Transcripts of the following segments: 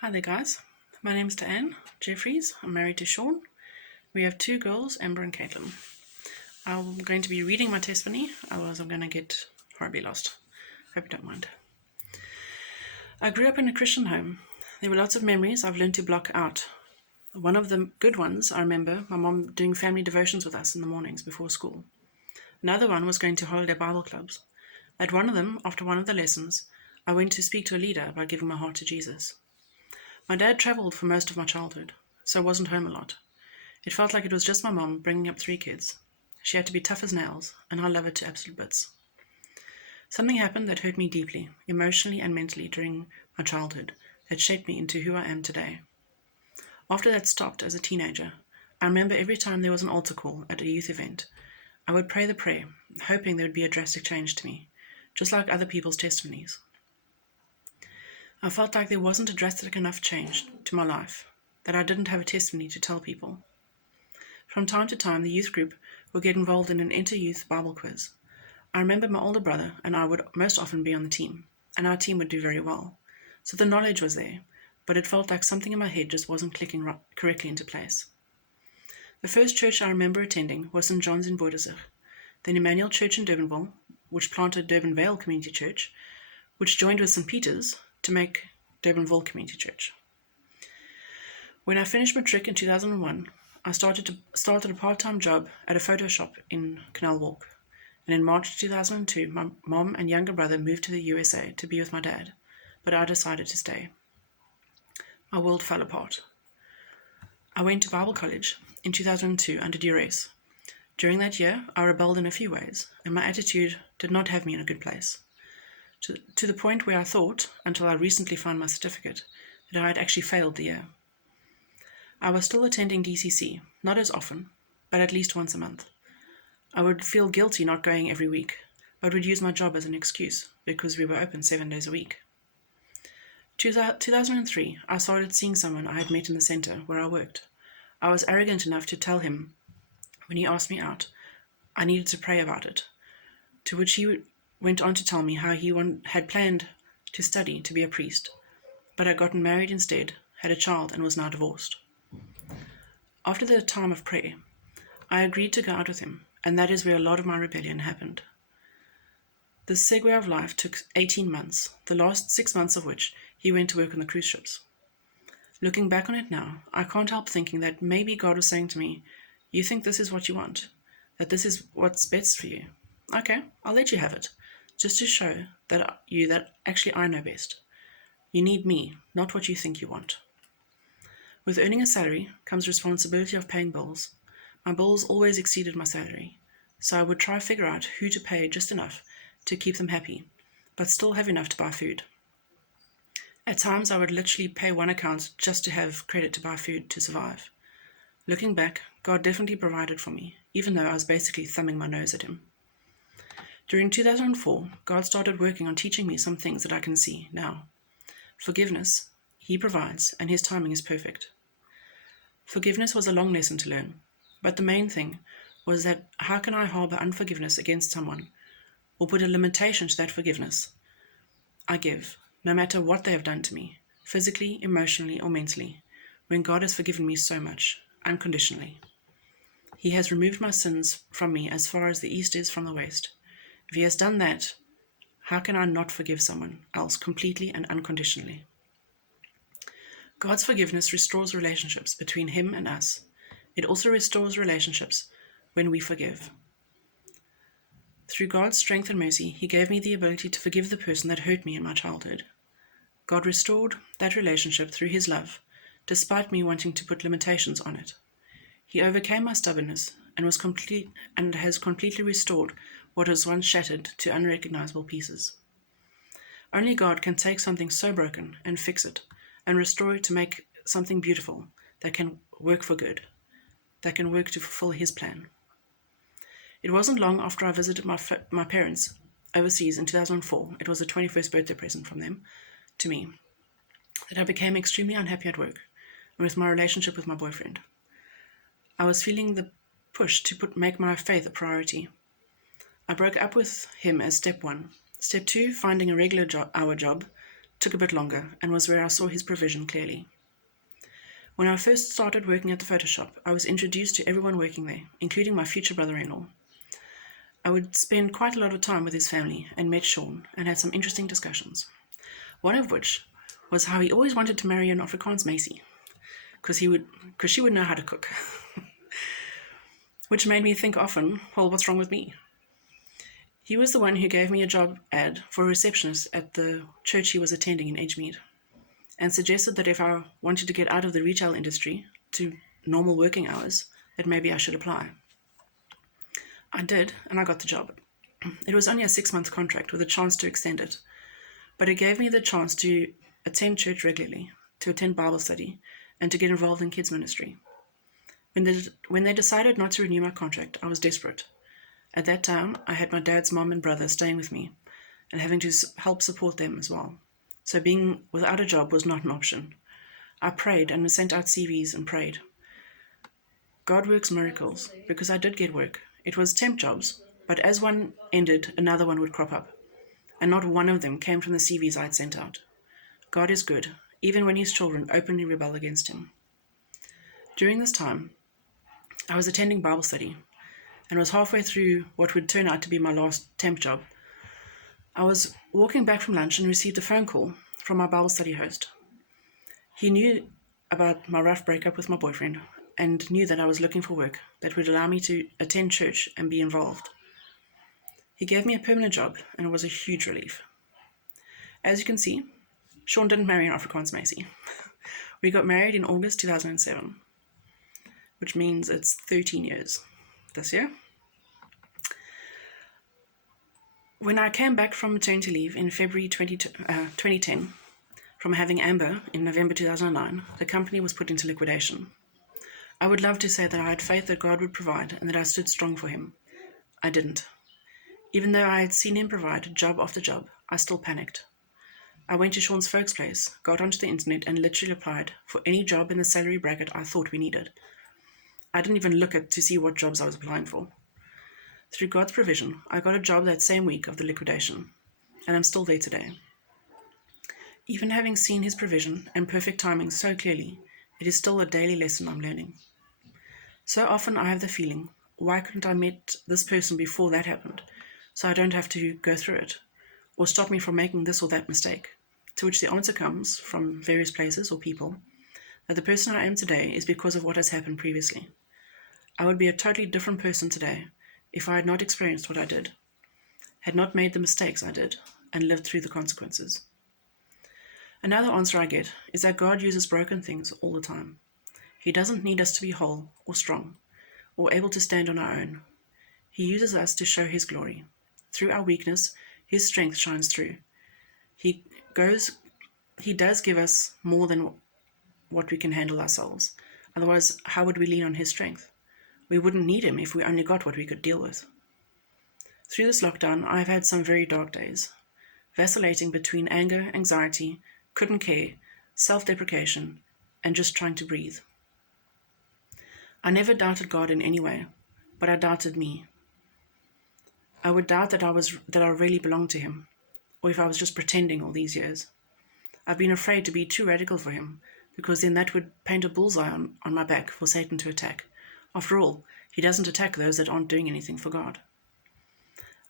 Hi there, guys. My name's Diane Jeffries. I'm married to Sean. We have two girls, Amber and Caitlin. I'm going to be reading my testimony, otherwise I'm going to get horribly lost. Hope you don't mind. I grew up in a Christian home. There were lots of memories I've learned to block out. One of the good ones, I remember my mom doing family devotions with us in the mornings before school. Another one was going to holiday Bible clubs. At one of them, after one of the lessons, I went to speak to a leader about giving my heart to Jesus. My dad travelled for most of my childhood, so I wasn't home a lot. It felt like it was just my mom bringing up three kids. She had to be tough as nails, and I love her to absolute bits. Something happened that hurt me deeply, emotionally and mentally during my childhood, that shaped me into who I am today. After that stopped as a teenager, I remember every time there was an altar call at a youth event, I would pray the prayer, hoping there would be a drastic change to me, just like other people's testimonies. I felt like there wasn't a drastic enough change to my life, that I didn't have a testimony to tell people. From time to time, the youth group would get involved in an inter-youth Bible quiz. I remember my older brother and I would most often be on the team, and our team would do very well. So the knowledge was there, but it felt like something in my head just wasn't clicking correctly into place. The first church I remember attending was St. John's in Boerdesig, then Emmanuel Church in Durbanville, which planted Durban Vale Community Church, which joined with St. Peter's to make Durbanville Community Church. When I finished matric in 2001, I started a part-time job at a photo shop in Canal Walk, and in March 2002, my mom and younger brother moved to the USA to be with my dad, but I decided to stay. My world fell apart. I went to Bible college in 2002 under duress. During that year, I rebelled in a few ways, and my attitude did not have me in a good place. To the point where I thought, until I recently found my certificate, that I had actually failed the year. I was still attending DCC, not as often, but at least once a month. I would feel guilty not going every week, but would use my job as an excuse, because we were open 7 days a week. 2003, I started seeing someone I had met in the centre where I worked. I was arrogant enough to tell him, when he asked me out, I needed to pray about it, to which he went on to tell me how he had planned to study to be a priest, but had gotten married instead, had a child, and was now divorced. After the time of prayer, I agreed to go out with him, and that is where a lot of my rebellion happened. This segue of life took 18 months, the last 6 months of which he went to work on the cruise ships. Looking back on it now, I can't help thinking that maybe God was saying to me, you think this is what you want, that this is what's best for you. Okay, I'll let you have it, just to show that actually I know best. You need me, not what you think you want. With earning a salary comes responsibility of paying bills. My bills always exceeded my salary, so I would try to figure out who to pay just enough to keep them happy, but still have enough to buy food. At times I would literally pay one account just to have credit to buy food to survive. Looking back, God definitely provided for me, even though I was basically thumbing my nose at him. During 2004, God started working on teaching me some things that I can see now. Forgiveness, he provides, and his timing is perfect. Forgiveness was a long lesson to learn, but the main thing was that how can I harbor unforgiveness against someone, or put a limitation to that forgiveness I give, no matter what they have done to me, physically, emotionally, or mentally, when God has forgiven me so much, unconditionally. He has removed my sins from me as far as the east is from the west. If he has done that, how can I not forgive someone else completely and unconditionally? God's forgiveness restores relationships between him and us. It also restores relationships when we forgive. Through God's strength and mercy, he gave me the ability to forgive the person that hurt me in my childhood. God restored that relationship through his love, despite me wanting to put limitations on it. He overcame my stubbornness and has completely restored what was once shattered to unrecognizable pieces. Only God can take something so broken and fix it and restore it to make something beautiful that can work for good, that can work to fulfill his plan. It wasn't long after I visited my parents overseas in 2004, it was a 21st birthday present from them to me, that I became extremely unhappy at work and with my relationship with my boyfriend. I was feeling the push to make my faith a priority. I broke up with him as step 1. Step 2, finding a regular hour job took a bit longer and was where I saw his provision clearly. When I first started working at the photo shop, I was introduced to everyone working there, including my future brother-in-law. I would spend quite a lot of time with his family and met Sean and had some interesting discussions. One of which was how he always wanted to marry an Afrikaans Macy, because she would know how to cook. Which made me think often, well, what's wrong with me? He was the one who gave me a job ad for a receptionist at the church he was attending in Edgemead, and suggested that if I wanted to get out of the retail industry to normal working hours, that maybe I should apply. I did, and I got the job. It was only a 6-month contract with a chance to extend it, but it gave me the chance to attend church regularly, to attend Bible study, and to get involved in kids ministry. When they decided not to renew my contract, I was desperate. At that time, I had my dad's mom and brother staying with me and having to help support them as well. So being without a job was not an option. I prayed and sent out CVs and prayed. God works miracles, because I did get work. It was temp jobs, but as one ended, another one would crop up, and not one of them came from the CVs I'd sent out. God is good, even when his children openly rebel against him. During this time, I was attending Bible study and was halfway through what would turn out to be my last temp job. I was walking back from lunch and received a phone call from my Bible study host. He knew about my rough breakup with my boyfriend and knew that I was looking for work that would allow me to attend church and be involved. He gave me a permanent job, and it was a huge relief. As you can see, Sean didn't marry an Afrikaans Macy. We got married in August 2007, which means it's 13 years this year. When I came back from maternity leave in February 2010, from having Amber in November 2009, the company was put into liquidation. I would love to say that I had faith that God would provide and that I stood strong for him. I didn't. Even though I had seen him provide job after job, I still panicked. I went to Sean's folks' place, got onto the internet, and literally applied for any job in the salary bracket I thought we needed. I didn't even look to see what jobs I was applying for. Through God's provision, I got a job that same week of the liquidation, and I'm still there today. Even having seen his provision and perfect timing so clearly, it is still a daily lesson I'm learning. So often I have the feeling, why couldn't I met this person before that happened, so I don't have to go through it, or stop me from making this or that mistake? To which the answer comes from various places or people, that the person I am today is because of what has happened previously. I would be a totally different person today if I had not experienced what I did, had not made the mistakes I did, and lived through the consequences. Another answer I get is that God uses broken things all the time. He doesn't need us to be whole or strong or able to stand on our own. He uses us to show his glory. Through our weakness, his strength shines through. He does give us more than what we can handle ourselves. Otherwise, how would we lean on his strength? We wouldn't need him if we only got what we could deal with. Through this lockdown, I've had some very dark days, vacillating between anger, anxiety, couldn't care, self-deprecation, and just trying to breathe. I never doubted God in any way, but I doubted me. I would doubt that I really belonged to him, or if I was just pretending all these years. I've been afraid to be too radical for him, because then that would paint a bullseye on my back for Satan to attack. After all, he doesn't attack those that aren't doing anything for God.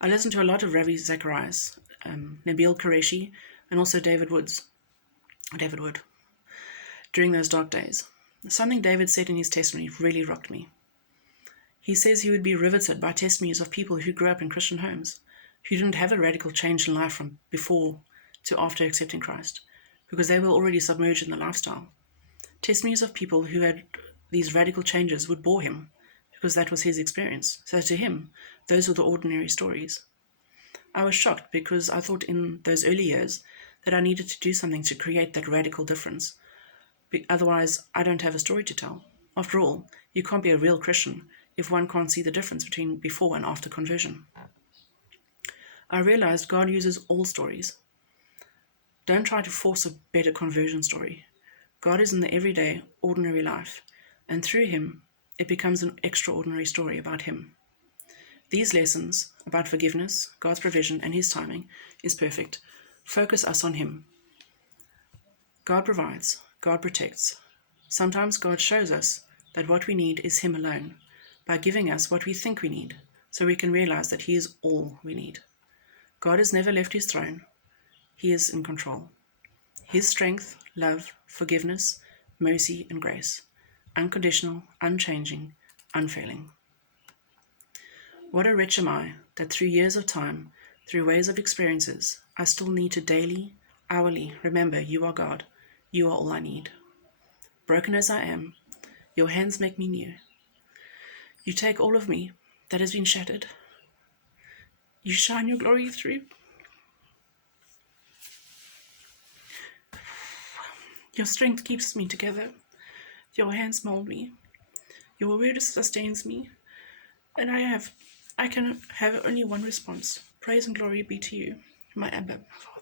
I listened to a lot of Ravi Zacharias, Nabil Qureshi, and also David Wood, during those dark days. Something David said in his testimony really rocked me. He says he would be riveted by testimonies of people who grew up in Christian homes, who didn't have a radical change in life from before to after accepting Christ, because they were already submerged in the lifestyle. Testimonies of people who had these radical changes would bore him, because that was his experience. So to him, those were the ordinary stories. I was shocked because I thought in those early years that I needed to do something to create that radical difference. Otherwise, I don't have a story to tell. After all, you can't be a real Christian if one can't see the difference between before and after conversion. I realized God uses all stories. Don't try to force a better conversion story. God is in the everyday, ordinary life, and through him, it becomes an extraordinary story about him. These lessons about forgiveness, God's provision, and his timing is perfect. Focus us on him. God provides, God protects. Sometimes God shows us that what we need is Him alone, by giving us what we think we need, so we can realize that He is all we need. God has never left His throne. He is in control. His strength, love, forgiveness, mercy, and grace. Unconditional, unchanging, unfailing. What a wretch am I, that through years of time, through ways of experiences, I still need to daily, hourly remember you are God. You are all I need. Broken as I am, your hands make me new. You take all of me that has been shattered. You shine your glory through. Your strength keeps me together. Your hands mold me. Your word sustains me. And I can have only one response. Praise and glory be to you, my Abba Father.